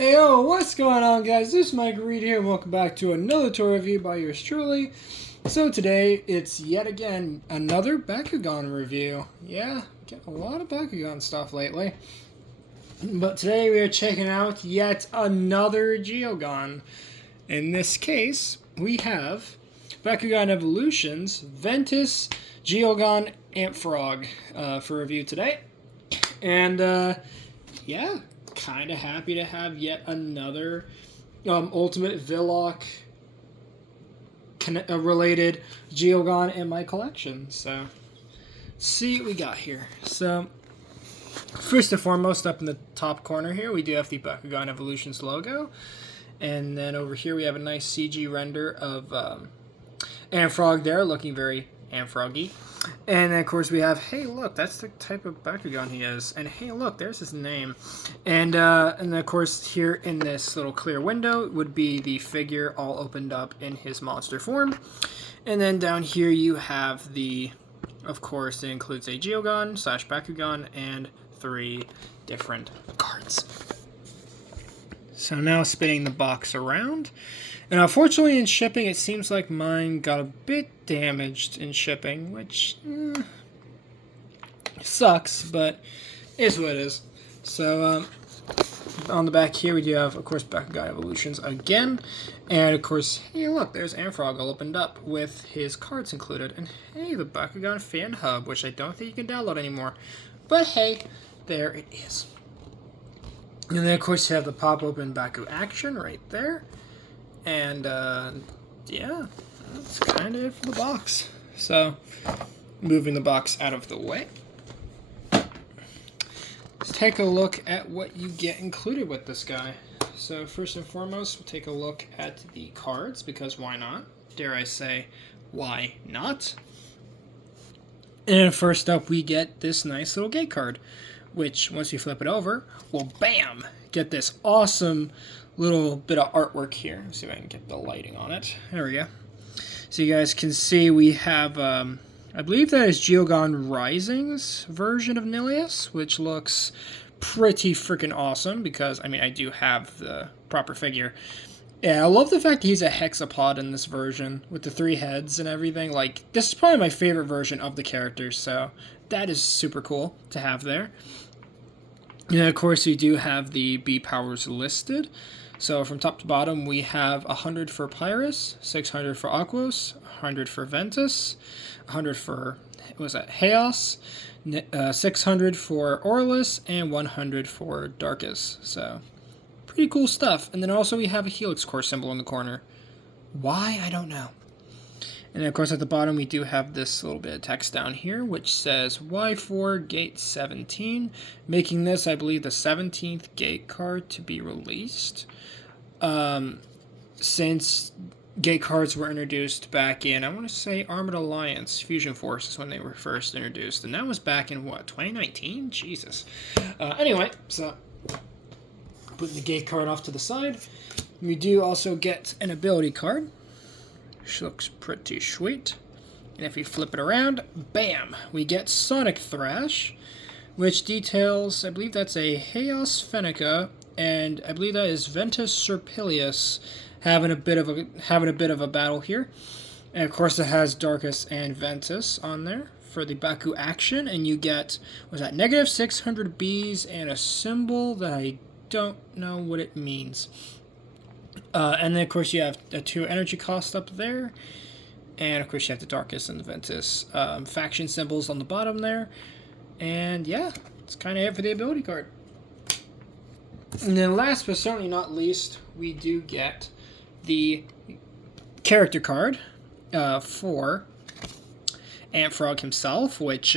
Hey yo, what's going on guys? This is Mike Reed here and welcome back to another toy review by yours truly. So today, it's yet again another Bakugan review. Yeah, get a lot of Bakugan stuff lately. But today we are checking out yet another Geogon. In this case, we have Bakugan Evolutions, Ventus, Geogon, Amphrog for review today. And yeah, kind of happy to have yet another Ultimate Villock related Geogon in my collection. So, see what we got here. So, first and foremost, up in the top corner here, we do have the Bakugan Evolutions logo. And then over here, we have a nice CG render of Amphrog there, looking very Amphroggy. And then, of course, we have, hey, look, that's the type of Bakugan he is. And, hey, look, there's his name. And then, of course, here in this little clear window would be the figure all opened up in his monster form. And then down here you have the, of course, it includes a Geogon / Bakugan and 3 different cards. So now spinning the box around. And unfortunately in shipping, it seems like mine got a bit damaged in shipping, which sucks, but is what it is. So on the back here, we do have, of course, Bakugan Evolutions again. And, of course, hey, look, there's Amphrog all opened up with his cards included. And, hey, the Bakugan Fan Hub, which I don't think you can download anymore. But, hey, there it is. And then, of course, you have the pop-open Baku action right there. And, yeah, that's kind of it for the box. So, moving the box out of the way. Let's take a look at what you get included with this guy. So, first and foremost, we'll take a look at the cards, because why not? Dare I say, why not? And first up, we get this nice little gate card, which, once you flip it over, will, bam, get this awesome little bit of artwork here. Let's see if I can get the lighting on it. There we go. So you guys can see we have, I believe that is Geogon Rising's version of Nilius, which looks pretty freaking awesome because, I mean, I do have the proper figure. Yeah, I love the fact that he's a hexapod in this version with the 3 heads and everything. Like, this is probably my favorite version of the character, so that is super cool to have there. And of course, you do have the B powers listed. So from top to bottom, we have 100 for Pyrus, 600 for Aquos, 100 for Ventus, 100 for, what was that, Chaos, 600 for Orlis, and 100 for Darkus. So, pretty cool stuff. And then also we have a Helix Core symbol in the corner. Why? I don't know. And then, of course, at the bottom, we do have this little bit of text down here, which says Y4 Gate 17, making this, I believe, the 17th gate card to be released. Since gate cards were introduced back in, I want to say, Armored Alliance Fusion Force is when they were first introduced. And that was back in, what, 2019? Jesus. Anyway, so putting the gate card off to the side. We do also get an ability card, which looks pretty sweet. And if we flip it around, bam, we get Sonic Thrash, which details, I believe that's a Chaos Fenica, and I believe that is Ventus Serpilius having a bit of a battle here. And of course it has Darkus and Ventus on there for the Baku action, and you get, was that, negative 600 Bs and a symbol that I don't know what it means. And then, of course, you have the 2 energy costs up there. And, of course, you have the Darkus and the Ventus faction symbols on the bottom there. And, yeah, that's kind of it for the ability card. And then last but certainly not least, we do get the character card for Amphrog himself, which,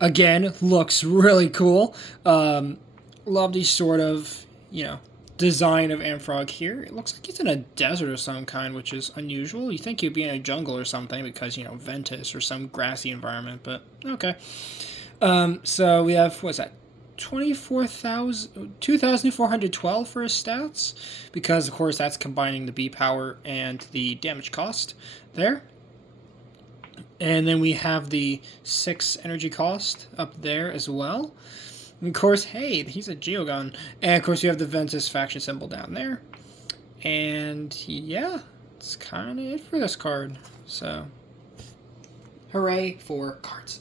again, looks really cool. Love the sort of, you know, design of Amphrog here. It looks like he's in a desert of some kind, which is unusual. You think he'd be in a jungle or something because, you know, Ventus or some grassy environment, but okay. So we have, what's that, 2,412 for his stats, because, of course, that's combining the B power and the damage cost there. And then we have the 6 energy cost up there as well. And of course, hey, he's a Geogon. And of course, you have the Ventus faction symbol down there. And yeah, that's kind of it for this card. So, hooray for cards.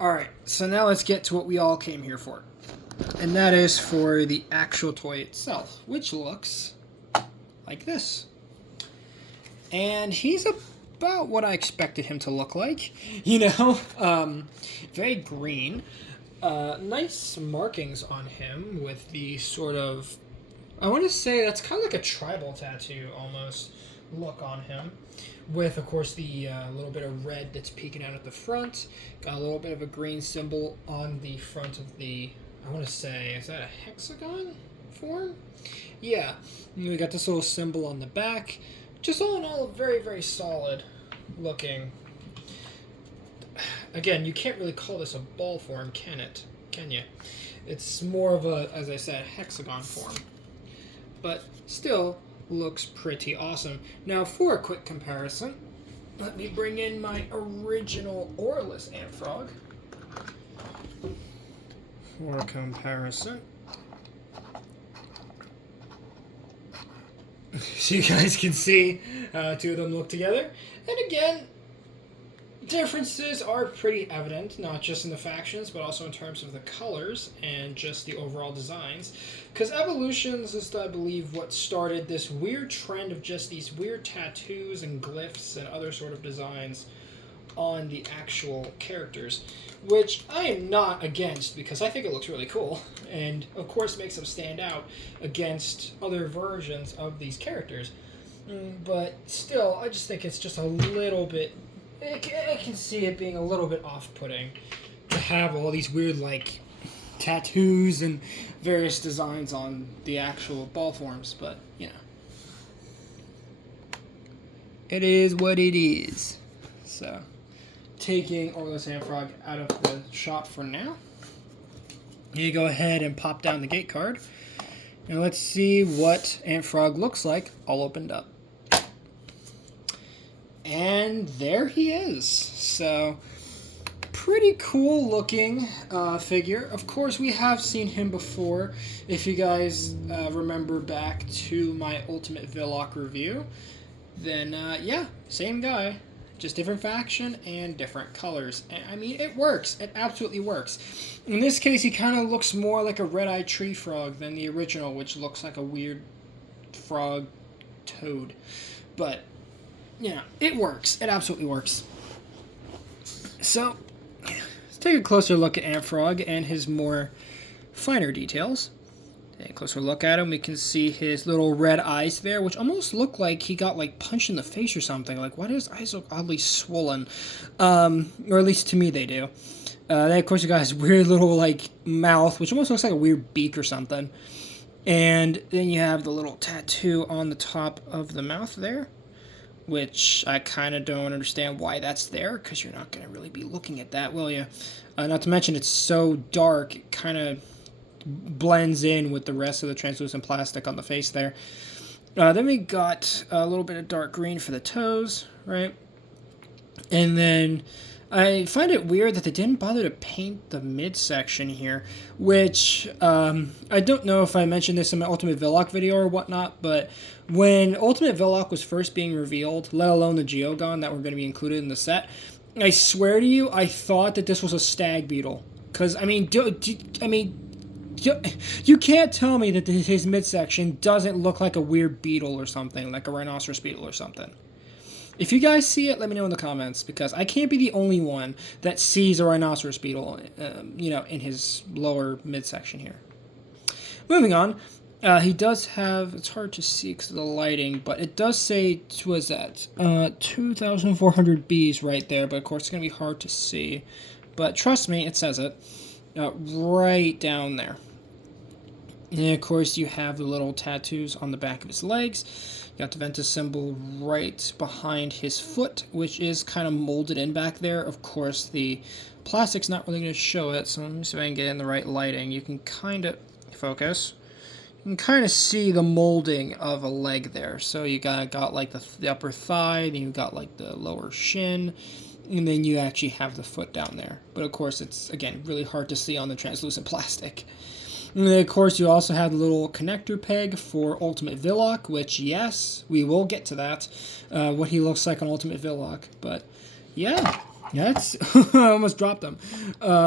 Alright, so now let's get to what we all came here for. And that is for the actual toy itself, which looks like this. And he's about what I expected him to look like. You know, very green. Nice markings on him with the sort of, I want to say that's kind of like a tribal tattoo almost look on him. With, of course, the little bit of red that's peeking out at the front. Got a little bit of a green symbol on the front of the, I want to say, is that a hexagon form? Yeah. And we got this little symbol on the back. Just all in all, very, very solid looking. Again, you can't really call this a ball form, can it? Can you? It's more of a, as I said, hexagon form. But still looks pretty awesome. Now, for a quick comparison, let me bring in my original Auralus Amphrog. For comparison. So you guys can see two of them look together. And again, differences are pretty evident, not just in the factions, but also in terms of the colors and just the overall designs. Because Evolutions is, I believe, what started this weird trend of just these weird tattoos and glyphs and other sort of designs on the actual characters, which I am not against because I think it looks really cool, and of course makes them stand out against other versions of these characters. But still, I just think it's just a little bit, I can see it being a little bit off-putting to have all these weird, like, tattoos and various designs on the actual ball forms, but, you know. It is what it is. So, taking Auralus Amphrog out of the shop for now. You go ahead and pop down the gate card. And let's see what Amphrog looks like all opened up. And there he is. So, pretty cool looking figure. Of course, we have seen him before. If you guys remember back to my Ultimate Villock review, then yeah, same guy. Just different faction and different colors. And, I mean, it works. It absolutely works. In this case, he kind of looks more like a red-eyed tree frog than the original, which looks like a weird frog toad. But, yeah, it works. It absolutely works. So, let's take a closer look at Amphrog and his more finer details. Take a closer look at him, we can see his little red eyes there, which almost look like he got, like, punched in the face or something. Like, why do his eyes look oddly swollen? Or at least to me they do. Then, of course, you got his weird little, like, mouth, which almost looks like a weird beak or something. And then you have the little tattoo on the top of the mouth there, which I kind of don't understand why that's there, because you're not going to really be looking at that, will you? Not to mention it's so dark, it kind of blends in with the rest of the translucent plastic on the face there. Then we got a little bit of dark green for the toes, right? And then I find it weird that they didn't bother to paint the midsection here, which I don't know if I mentioned this in my Ultimate Villock video or whatnot, but when Ultimate Villock was first being revealed, let alone the Geogon that were going to be included in the set, I swear to you, I thought that this was a stag beetle. Because, I mean, you can't tell me that his midsection doesn't look like a weird beetle or something, like a rhinoceros beetle or something. If you guys see it, let me know in the comments, because I can't be the only one that sees a rhinoceros beetle, you know, in his lower midsection here. Moving on, he does have, it's hard to see because of the lighting, but it does say, what is that, 2,400 Bs right there, but of course it's going to be hard to see. But trust me, it says it right down there. And of course you have the little tattoos on the back of his legs. You got the Ventus symbol right behind his foot, which is kind of molded in back there. Of course, the plastic's not really going to show it, so let me see if I can get in the right lighting. You can kind of focus. You can kind of see the molding of a leg there. So you got like the upper thigh, then you got like the lower shin, and then you actually have the foot down there. But of course, it's, again, really hard to see on the translucent plastic. And then, of course, you also have the little connector peg for Ultimate Villock, which, yes, we will get to that, what he looks like on Ultimate Villock. But, yeah, that's... I almost dropped them.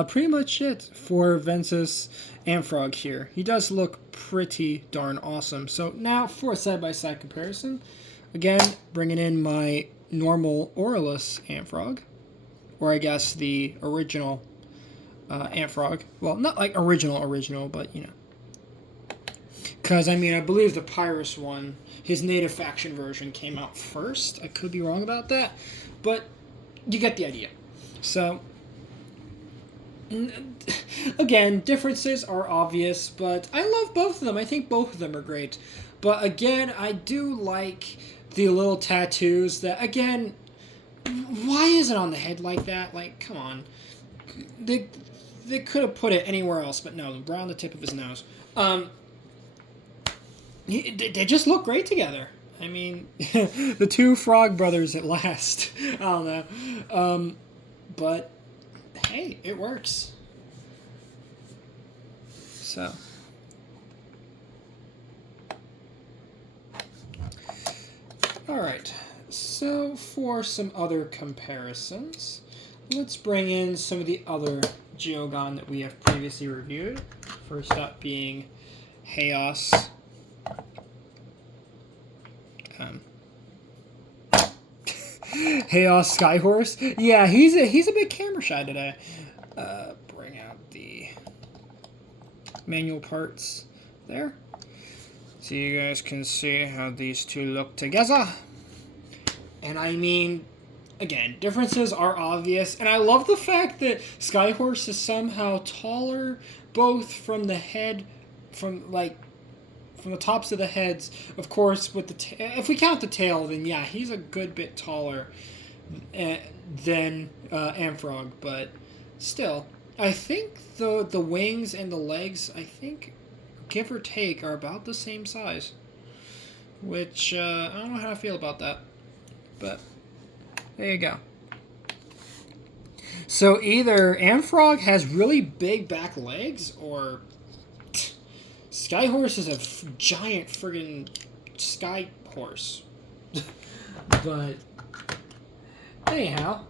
Pretty much it for Ventus Amphrog here. He does look pretty darn awesome. So now for a side-by-side comparison, again, bringing in my normal Aurelus Amphrog, or I guess the original Amphrog. Well, not like original, but, you know. Because, I mean, I believe the Pyrus one, his native faction version, came out first. I could be wrong about that. But you get the idea. So, again, differences are obvious, but I love both of them. I think both of them are great. But, again, I do like the little tattoos that, again, why is it on the head like that? Like, come on. They could have put it anywhere else, but no, around the tip of his nose. They just look great together. I mean, the two Frog brothers at last. I don't know. But, hey, it works. So. Alright, so for some other comparisons, let's bring in some of the other Geogon that we have previously reviewed. First up being Chaos. Chaos Skyhorse. Yeah, he's a bit camera shy today. Bring out the manual parts there, so you guys can see how these two look together. And I mean, again, differences are obvious, and I love the fact that Skyhorse is somehow taller, both from the head, from the tops of the heads. Of course, with the if we count the tail, then yeah, he's a good bit taller than Amphrog, but still, I think the wings and the legs, I think, give or take, are about the same size. Which I don't know how I feel about that, but there you go. So either Amphrog has really big back legs, or Skyhorse is a giant friggin' sky horse. But anyhow,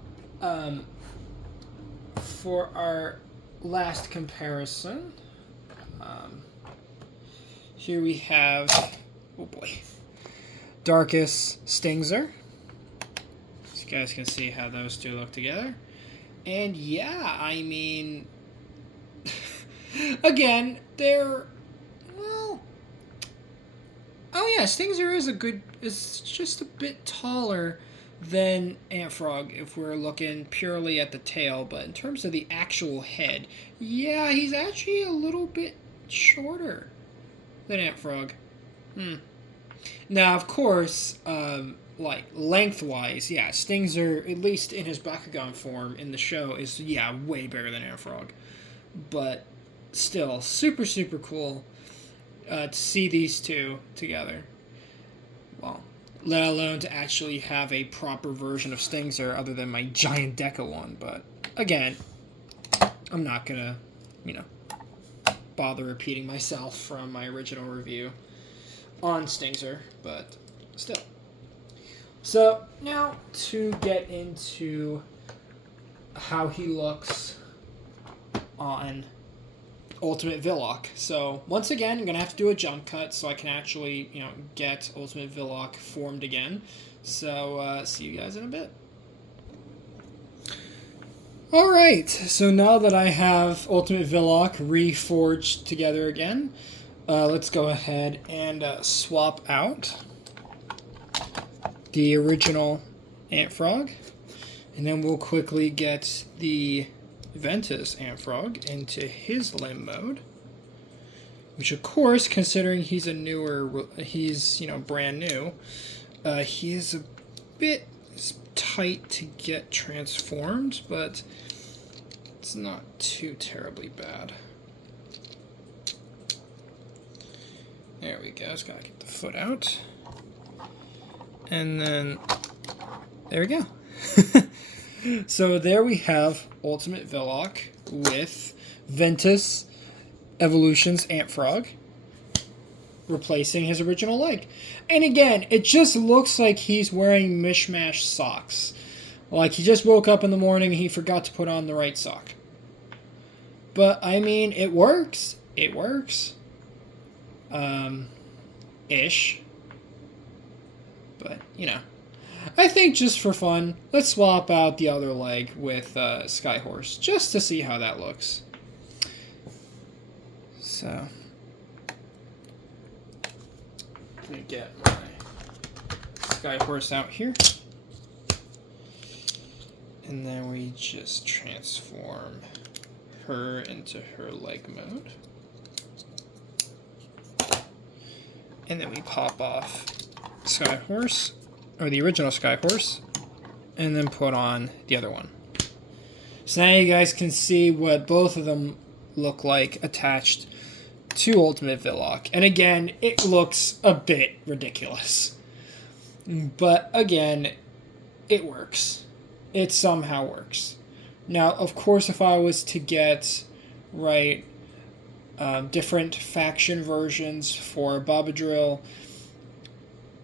for our last comparison, here we have, oh boy, Darkus Stingzer. So you guys can see how those two look together. And yeah, I mean, again, they're, well, oh yeah, Stingzer is just a bit taller than Amphrog if we're looking purely at the tail, but in terms of the actual head, yeah, he's actually a little bit shorter than Amphrog. Now, of course, like lengthwise, yeah, Stingzer, at least in his Bakugan form in the show, is, yeah, way bigger than Amphrog. But still, super, super cool to see these two together. Well, let alone to actually have a proper version of Stingzer other than my giant Deca one. But again, I'm not gonna, bother repeating myself from my original review on Stingzer, but still. So now to get into how he looks on Ultimate Villock. So once again, I'm gonna have to do a jump cut so I can actually, get Ultimate Villock formed again. So see you guys in a bit. Alright, so now that I have Ultimate Villock reforged together again, let's go ahead and swap out the original Amphrog, and then we'll quickly get the Ventus Amphrog into his limb mode, which of course, considering he's brand new, he is a bit tight to get transformed, but it's not too terribly bad. There we go, just gotta get the foot out. And then, there we go. So there we have Ultimate Villock with Ventus Evolution's Amphrog replacing his original leg. And again, it just looks like he's wearing mishmash socks. Like he just woke up in the morning and he forgot to put on the right sock. But, I mean, it works. It works. Ish. But, you know. I think just for fun, let's swap out the other leg with Skyhorse, just to see how that looks. So, let me get my Skyhorse out here. And then we just transform her into her leg mode. And then we pop off Skyhorse, or the original Skyhorse, and then put on the other one. So now you guys can see what both of them look like attached to Ultimate Villock. And again, it looks a bit ridiculous. But again, it works. It somehow works. Now, of course, if I was to get, different faction versions for Babadrill,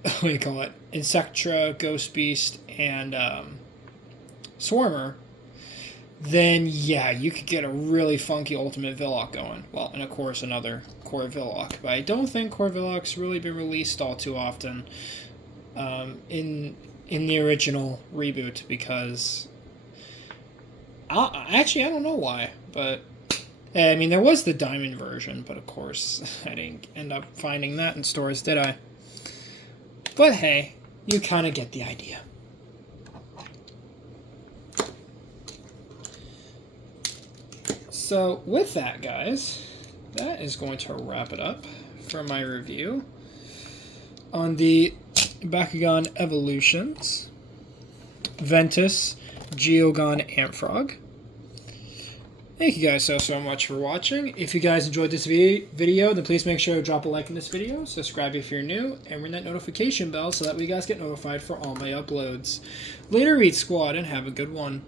what do you call it? Insectra, Ghost Beast, and Swarmer, then yeah, you could get a really funky Ultimate Villock going. Well, and of course another Core Villock. But I don't think Core Villock's really been released all too often in the original reboot, because I don't know why, but I mean, there was the diamond version, but of course I didn't end up finding that in stores, did I? But hey, you kind of get the idea. So with that, guys, that is going to wrap it up for my review on the Bakugan Evolutions Ventus Geogon Amphrog. Thank you guys so much for watching. If you guys enjoyed this video, then please make sure to drop a like in this video, subscribe if you're new, and ring that notification bell so that we guys get notified for all my uploads. Later, Read Squad, and have a good one.